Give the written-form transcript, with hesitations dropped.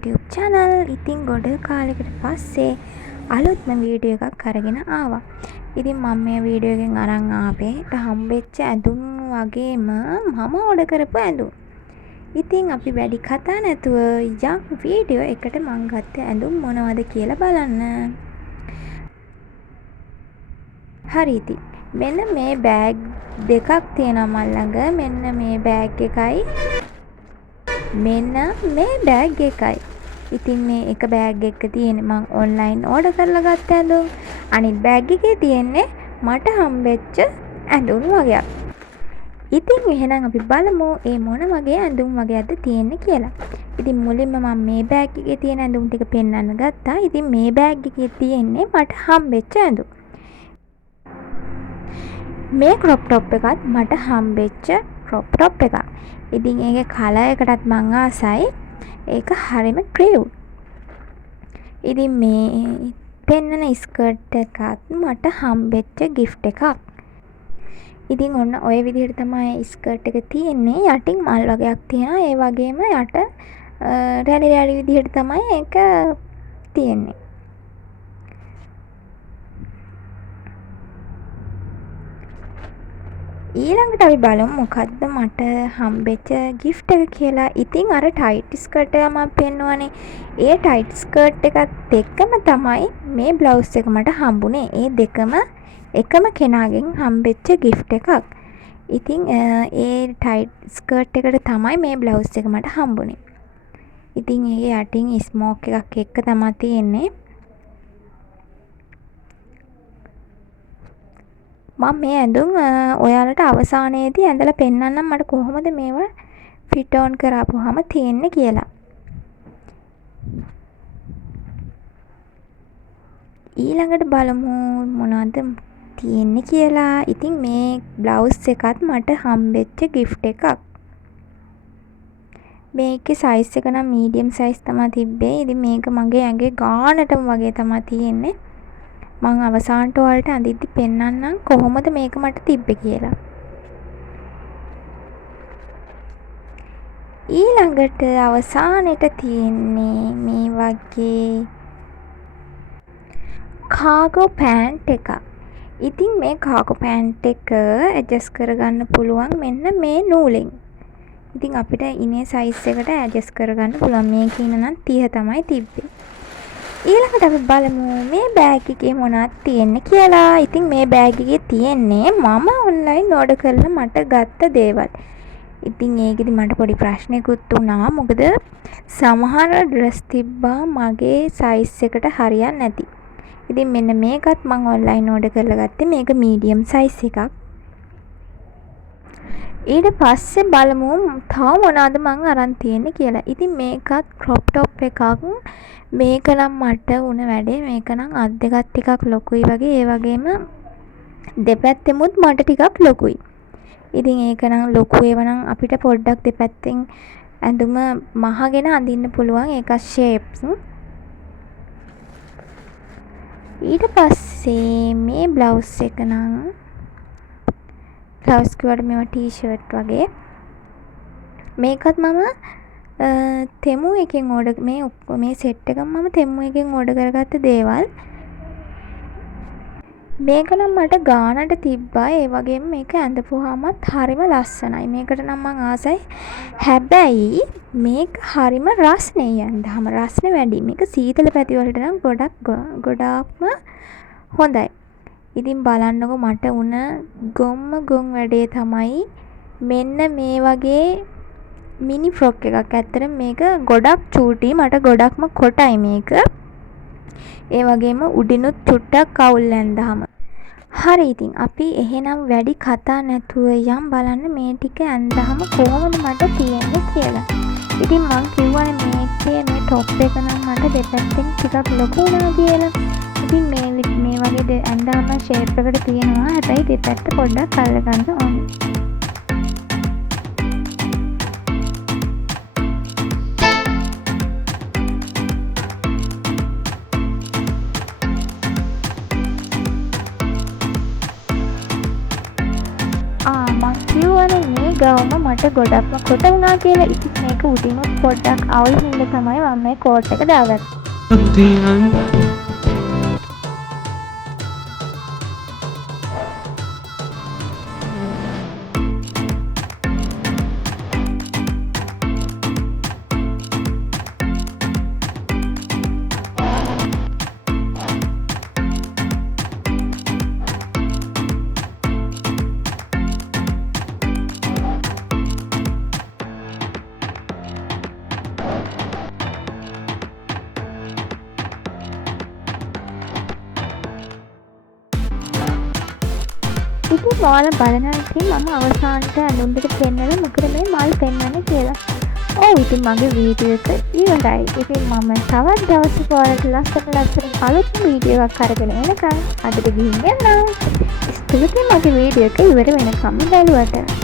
YouTube channel. ඉතින් ගොඩ කාලෙකට පස්සේ අලුත්ම වීඩියෝ එකක් අරගෙන ආවා. ඉතින් මම මේ වීඩියෝ එකෙන් අරන් ආවේ හම්බෙච්ච ඇඳුම් වගේම මම ඕඩර් කරපු ඇඳුම්. ඉතින් අපි වැඩි කතා නැතුව යම් වීඩියෝ එකට මං ගත්ත ඇඳුම් මොනවද කියලා බලන්න. හරි ඉතින් මෙන්න මේ බෑග් දෙකක් තියෙනවා මල් ළඟ. මෙන්න මේ බෑග් එකයි මෙන්න මේ බෑග් එකයි. ඉතින් මේ එක බෑග් එක තියෙන්නේ මං ඔන්ලයින් ඕඩර් කරලා ගත්ත ඇඳුම්. අනිත් බෑග් එකේ තියෙන්නේ මට හම්බෙච්ච ඇඳුම් වගේක්. ඉතින් එහෙනම් අපි බලමු මේ මොන වගේ ඇඳුම් වගේක්ද තියෙන්නේ කියලා. ඉතින් මුලින්ම මම මේ බෑග් එකේ තියෙන ඇඳුම් ටික පෙන්වන්න ගත්තා. ඉතින් මේ බෑග් එකේ තියෙන්නේ මට හම්බෙච්ච ඇඳුම්. මේ ක්‍රොප් ටොප් එකත් මට හම්බෙච්ච ක්‍රොප් ටොප් එකක්. ඉතින් ඒකේ කලර් එකටත් මං ආසයි. ඒක හරිම ක්‍රියුට්. ඉතින් මේ පෙන්නන ස්කර්ට් එකත් මට හම්බෙච්ච ගිෆ්ට් එකක්. ඉතින් ඔන්න ඔය විදිහට තමයි ස්කර්ට් එක තියෙන්නේ. යටින් මල් වගේක් තියෙනවා. ඒ වගේම යට රැලි රැලි විදිහට තමයි ඒක තියෙන්නේ. ඊළඟට අපි බලමු මොකද්ද මට හම්බෙච්ච ගිෆ්ට් එක කියලා. ඉතින් අර ටයිට් ස්කර්ට් එක මම පෙන්නුවානේ. ඒ ටයිට් ස්කර්ට් එකත් එක්කම තමයි මේ බ්ලවුස් එක මට හම්බුනේ. ඒ දෙකම එකම කෙනාගෙන් හම්බෙච්ච ගිෆ්ට් එකක්. ඉතින් ඒ ටයිට් ස්කර්ට් එකට තමයි මේ බ්ලවුස් එක මට හම්බුනේ. ඉතින් ඒකේ යටින් ස්මෝක් එකක් එක්ක තමයි තියෙන්නේ. මම මේ ඇඳුම් ඔයාලට අවසානයේදී ඇඳලා පෙන්නන්නම් මට කොහොමද මේවා ෆිට ඔන් කරාපුවාම තියෙන්නේ කියලා. ඊළඟට බලමු මොනවද තියෙන්නේ කියලා. ඉතින් මේ බ්ලවුස් එකත් මට හම්බෙච්ච ගිෆ්ට් එකක්. මේකේ සයිස් එක නම් මීඩියම් සයිස් තමයි තිබ්බේ. ඉතින් මේක මගේ ඇඟේ ගානටම වගේ තමයි තියෙන්නේ. මං අවසානට ඔයාලට අඳිද්දි පෙන්නන්නම් කොහොමද මේක මට තිබ්බේ කියලා. ඊළඟට අවසානෙට තියෙන්නේ මේ වගේ කාගෝ පෑන්ට් එකක්. ඉතින් මේ කාගෝ පෑන්ට් එක ඇඩ්ජස්ට් කරගන්න පුළුවන් මෙන්න මේ නූලෙන්. ඉතින් අපිට ඉනේ සයිස් එකට ඇඩ්ජස්ට් කරගන්න පුළුවන්. මේකේ ඉන්න නම් 30 තමයි තිබ්බේ. ඊළඟට අපි බලමු මේ බෑග් එකේ මොනවද තියෙන්නේ කියලා. ඉතින් මේ බෑග් එකේ තියෙන්නේ මම ඔන්ලයින් ඕඩර් කරලා මට ගත්ත දේවල්. ඉතින් ඒකෙදි මට පොඩි ප්‍රශ්නයක්ත් වුණා. මොකද සමහර ඩ්‍රෙස් තිබ්බා මගේ සයිස් එකට හරියන්නේ නැති. ඉතින් මෙන්න මේකත් මම ඔන්ලයින් ඕඩර් කරලා ගත්තේ. මේක මීඩියම් සයිස් එකක්. ඊට පස්සේ බලමු තව මොනවද මං අරන් තියෙන්නේ කියලා. ඉතින් මේකත් ක්‍රොප් ටොප් එකක්. මේක නම් මට උන වැඩේ. මේක නම් අත් දෙකත් ටිකක් ලොකුයි වගේ. ඒ වගේම දෙපැත්තෙමුත් මට ටිකක් ලොකුයි. ඉතින් ඒක නම් ලොකු ඒවා නම් අපිට පොඩ්ඩක් දෙපැත්තෙන් ඇඳුම මහගෙන අඳින්න පුළුවන්. ඒක ෂේප්ස්. ඊට පස්සේ මේ බ්ලවුස් එක නම් බ්ලවුස් කිව්වට මේවා ටී-ෂර්ට් වගේ. මේකත් මම තෙමු එකෙන් ඕඩර් මේ සෙට් එකම මම තෙමු එකෙන් ඕඩර් කරගත්ත දේවල්. මේක නම් මට ගානට තිබ්බා. ඒ වගේම මේක ඇඳපුවාමත් හරිම ලස්සනයි. මේකට නම් මං ආසයි. හැබැයි මේක හරිම රස්නේ. ඇඳාම රස්නේ වැඩි. මේක සීතල පැති වලට නම් ගොඩාක්ම හොඳයි. ඉතින් බලන්නකො මට උන ගොම් වැඩේ තමයි මෙන්න මේ වගේ මිනි ෆ්‍රොක් එකක්. ඇත්තට මේක ගොඩක් චූටි. මට ගොඩක්ම කොටයි මේක. ඒ වගේම උඩිනුත් චුට්ටක් අවුල් ඇඳාම. හරි ඉතින් අපි එහෙනම් වැඩි කතා නැතුව යම් බලන්න මේ ටික ඇඳාම කොහොමද මට තියෙන්නේ කියලා. ඉතින් මං කිව්වනේ මේකේ මේ টොප් එක නම් මට දෙපැත්තෙන් ටිකක් ලොකු වුණා කියලා. ඉතින් මේ වගේ ඇඳාම ෂේප් එකට තියෙනවා. හැබැයි දෙපැත්ත පොඩ්ඩක් අල්ලගන්න ඕනේ. ගවම මට ගොඩක්ම කොට වුණා කියලා. ඉතින් මේක උඩිනුත් පොඩ්ඩක් අවුල් හින්දා තමයි මම මේ කෝට් එක දාගත්තේ. ඉතින් ඔයාලා බලනවා ඉතින් මම අවසානට ඇඳුම් ටික පෙන්නලා මොකද මේ මල් පෙන්වන්නේ කියලා. ඔව් ඉතින් මගේ වීඩියෝ එක ඉවරයි. ඉතින් මම තවත් දවසක ඔයාලට ලස්සන අලුත් වීඩියෝ එකක් අරගෙන එනකම් අදට ගිහින් යනවා. ස්තුතියි මගේ වීඩියෝ එක ඉවර වෙනකම් බැලුවට.